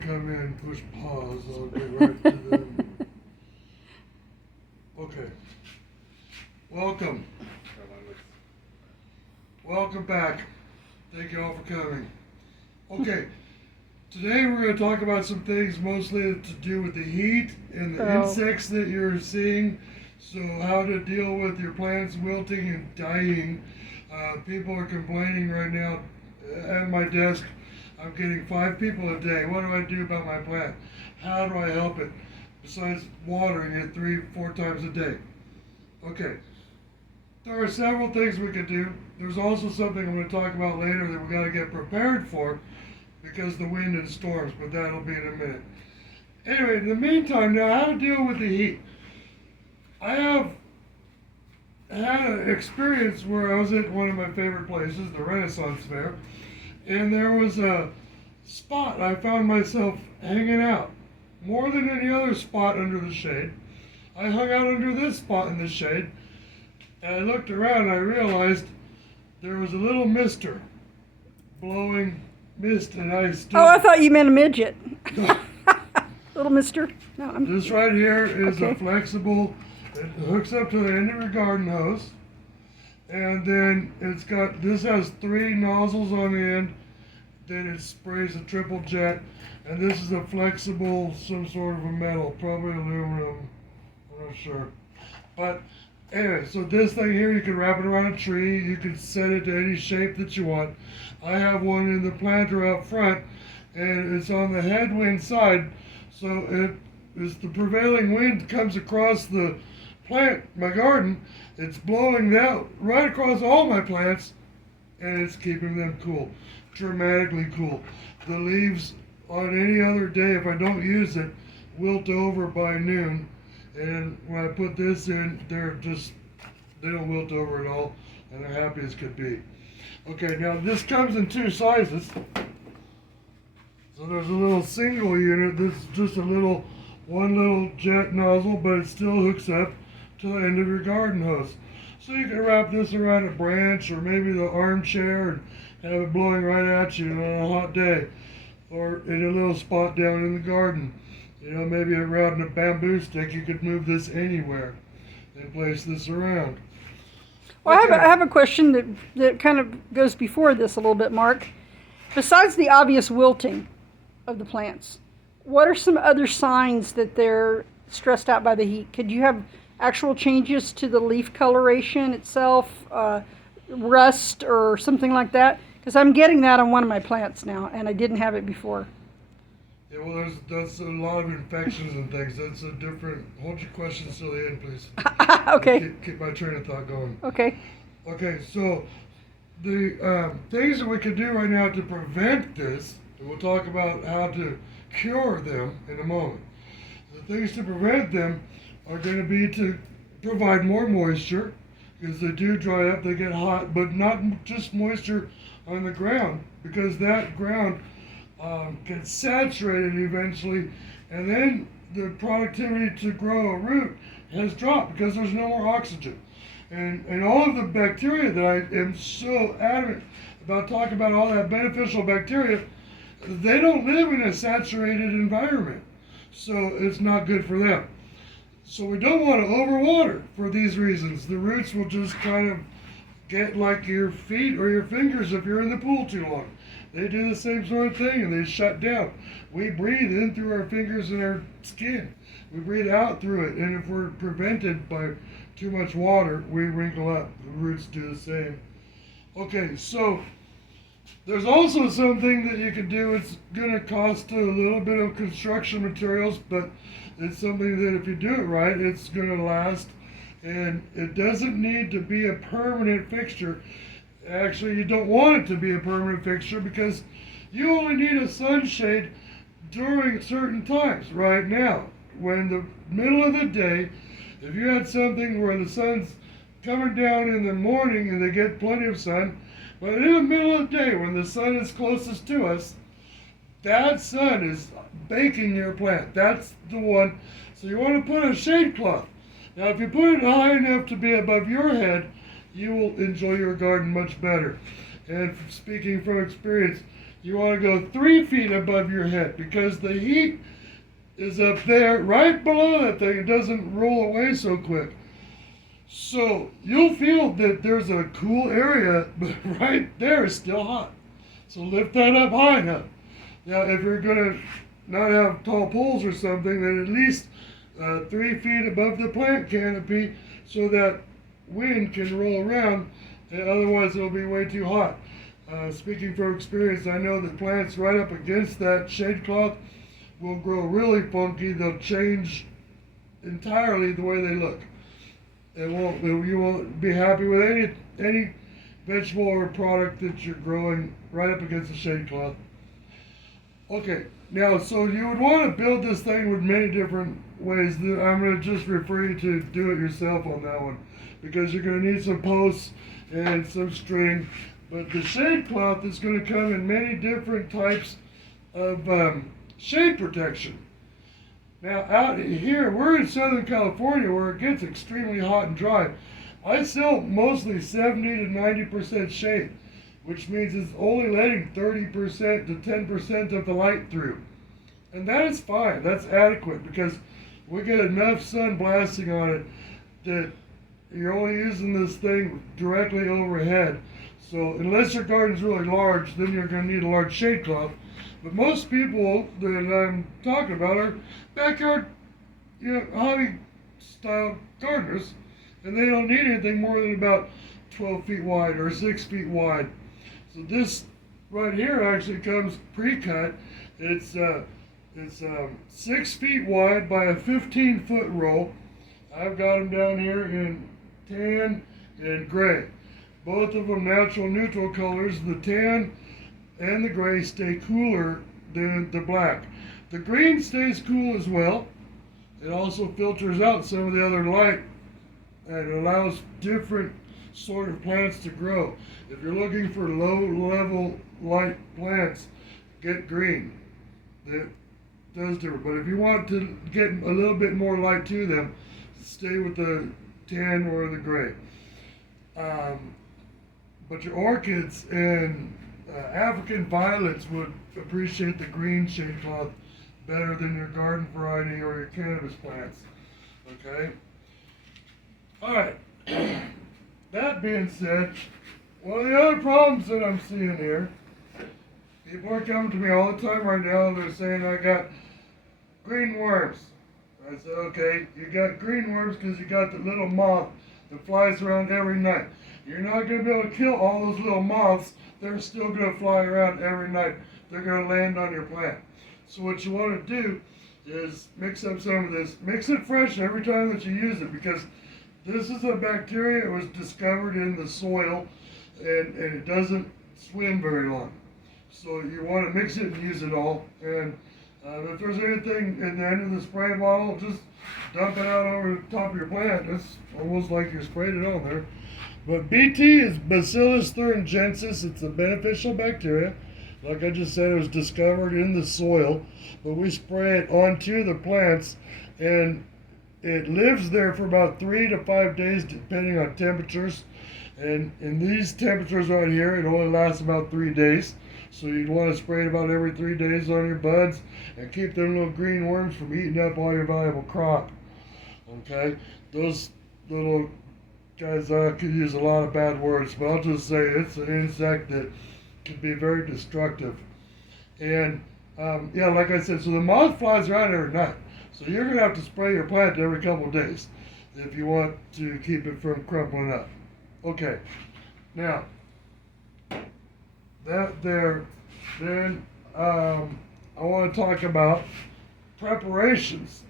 come in, push pause, I'll get right to them. Okay. Welcome. Welcome back. Thank you all for coming. Okay. Today we're going to talk about some things mostly to do with the heat and the insects that you're seeing. So how to deal with your plants wilting and dying. People are complaining right now at my desk. I'm getting 5 people a day. What do I do about my plant? How do I help it? Besides watering it 3-4 times a day. Okay. There are several things we could do. There's also something I'm going to talk about later that we got to get prepared for because the wind and storms, but that'll be in a minute. Anyway, in the meantime, now how to deal with the heat. I have had an experience where I was at one of my favorite places, the Renaissance Fair, and there was a spot I found myself hanging out. More than any other spot under the shade. I hung out under this spot in the shade, and I looked around and I realized there was a little mister blowing mist, and I stood... Oh, I thought you meant a midget. Little mister. No, This right here is a flexible, it hooks up to the end of your garden hose, and then it's got, this has 3 nozzles on the end, then it sprays a triple jet, and this is a flexible, some sort of a metal, probably aluminum, I'm not sure. But anyway, so this thing here, you can wrap it around a tree, you can set it to any shape that you want. I have one in the planter out front, and it's on the headwind side, so it as the prevailing wind comes across the plant, my garden, it's blowing out right across all my plants, and it's keeping them cool, dramatically cool. The leaves on any other day, if I don't use it, wilt over by noon, and when I put this in, they don't wilt over at all, and they're happy as could be. Okay, now this comes in 2 sizes. So there's a little single unit. This is just one little jet nozzle, but it still hooks up to the end of your garden hose. So you can wrap this around a branch or maybe the armchair and have it blowing right at you on a hot day, or in a little spot down in the garden. You know, maybe around a bamboo stick, you could move this anywhere and place this around. Well, I have a question that kind of goes before this a little bit, Mark. Besides the obvious wilting of the plants, what are some other signs that they're stressed out by the heat? Could you have actual changes to the leaf coloration itself, rust or something like that? Because I'm getting that on one of my plants now, and I didn't have it before. Yeah, well, that's a lot of infections and things. That's a different. Hold your questions till the end, please. Okay. Keep my train of thought going. Okay. Okay, so the things that we can do right now to prevent this, and we'll talk about how to cure them in a moment. The things to prevent them are going to be to provide more moisture, because they do dry up, they get hot, but not just moisture on the ground, because that ground gets saturated eventually, and then the productivity to grow a root has dropped because there's no more oxygen. And all of the bacteria that I am so adamant about talking about, all that beneficial bacteria, they don't live in a saturated environment. So it's not good for them. So we don't want to overwater for these reasons. The roots will just kind of get like your feet or your fingers if you're in the pool too long. They do the same sort of thing and they shut down. We breathe in through our fingers and our skin. We breathe out through it, and if we're prevented by too much water, we wrinkle up. The roots do the same. Okay, so there's also something that you can do. It's going to cost a little bit of construction materials, but it's something that if you do it right, it's going to last. And it doesn't need to be a permanent fixture. Actually, you don't want it to be a permanent fixture because you only need a sunshade during certain times. Right now, when the middle of the day, if you had something where the sun's coming down in the morning and they get plenty of sun, but in the middle of the day when the sun is closest to us, that sun is baking your plant. That's the one. So you want to put a shade cloth. Now, if you put it high enough to be above your head, you will enjoy your garden much better. And speaking from experience, you want to go 3 feet above your head because the heat is up there right below that thing. It doesn't roll away so quick. So you'll feel that there's a cool area, but right there is still hot. So lift that up high enough. Now, if you're going to not have tall poles or something, then at least 3 feet above the plant canopy so that wind can roll around, and otherwise it'll be way too hot. Speaking from experience, I know that plants right up against that shade cloth will grow really funky. They'll change entirely the way they look. You won't be happy with any vegetable or product that you're growing right up against the shade cloth. Okay, now so you would want to build this thing with many different ways. I'm going to just refer you to do it yourself on that one because you're going to need some posts and some string. But the shade cloth is going to come in many different types of shade protection. Now out here, we're in Southern California where it gets extremely hot and dry. I sell mostly 70 to 90% shade, which means it's only letting 30% to 10% of the light through. And that is fine, that's adequate because we get enough sun blasting on it that you're only using this thing directly overhead. So unless your garden's really large, then you're going to need a large shade cloth. But most people that I'm talking about are backyard, hobby style gardeners, and they don't need anything more than about 12 feet wide or 6 feet wide. So this right here actually comes pre-cut. It's 6 feet wide by a 15-foot roll. I've got them down here in tan and gray. Both of them natural neutral colors. The tan and the gray stay cooler than the black. The green stays cool as well. It also filters out some of the other light and allows different sort of plants to grow. If you're looking for low level light plants, get green. That does different. But if you want to get a little bit more light to them, stay with the tan or the gray. But your orchids and African violets would appreciate the green shade cloth better than your garden variety or your cannabis plants. Okay? Alright. That being said, one of the other problems that I'm seeing here, people are coming to me all the time right now and they're saying I got green worms. I said, okay, you got green worms because you got the little moth that flies around every night. You're not going to be able to kill all those little moths. They're still going to fly around every night. They're going to land on your plant. So what you want to do is mix up some of this. Mix it fresh every time that you use it because this is a bacteria that was discovered in the soil and it doesn't swim very long. So you want to mix it and use it all. And if there's anything in the end of the spray bottle, just dump it out over the top of your plant. It's almost like you sprayed it on there. But BT is Bacillus thuringiensis. It's a beneficial bacteria. Like I just said, it was discovered in the soil. But we spray it onto the plants, and it lives there for about 3 to 5 days, depending on temperatures. And in these temperatures right here, it only lasts about 3 days. So you'd want to spray it about every 3 days on your buds and keep them little green worms from eating up all your valuable crop. Okay? Those little guys could use a lot of bad words, but I'll just say it's an insect that can be very destructive. And like I said, so the moth flies around every night. So you're going to have to spray your plant every couple of days if you want to keep it from crumpling up. Okay, now that there, then I want to talk about preparations.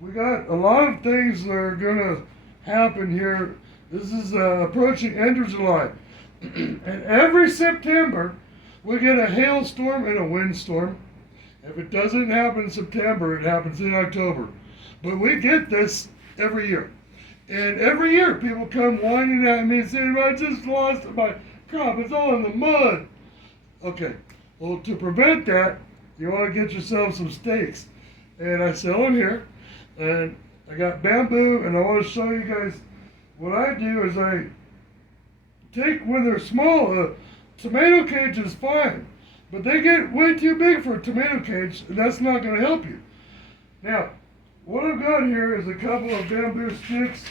We got a lot of things that are going to happen here. This is approaching end of July. And every September, we get a hailstorm and a windstorm. If it doesn't happen in September, it happens in October. But we get this every year. And every year, people come whining at me and saying, I just lost my crop. It's all in the mud. Okay, well, to prevent that, you want to get yourself some stakes. And I sell them here. And I got bamboo, and I want to show you guys what I do is I take, when they're small, a tomato cage is fine. But they get way too big for a tomato cage, and that's not going to help you. Now, what I've got here is a couple of bamboo sticks,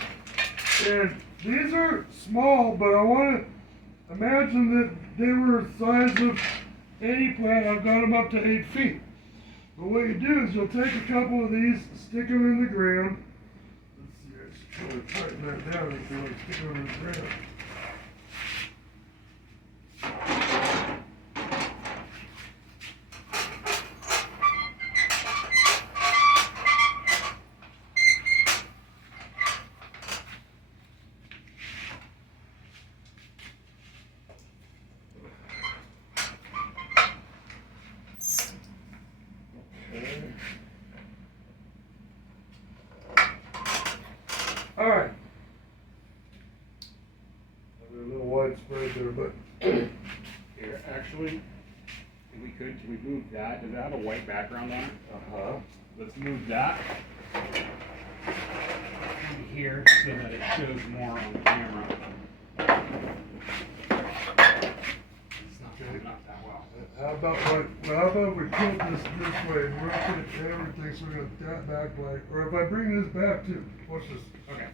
and these are small, but I want to imagine that they were the size of any plant. I've got them up to 8 feet. But what you do is you'll take a couple of these, stick them in the ground. Let's see, I should probably tighten that down if you want to stick them in the ground. All right. A little widespread there, but Here, actually, if we could, can we move that? Does it have a white background on it? Let's move that here so that it shows more on camera. It's not that well. how about we tilt this way and rotate everything so we got that backlight? Or if I bring this back too, watch this. Okay.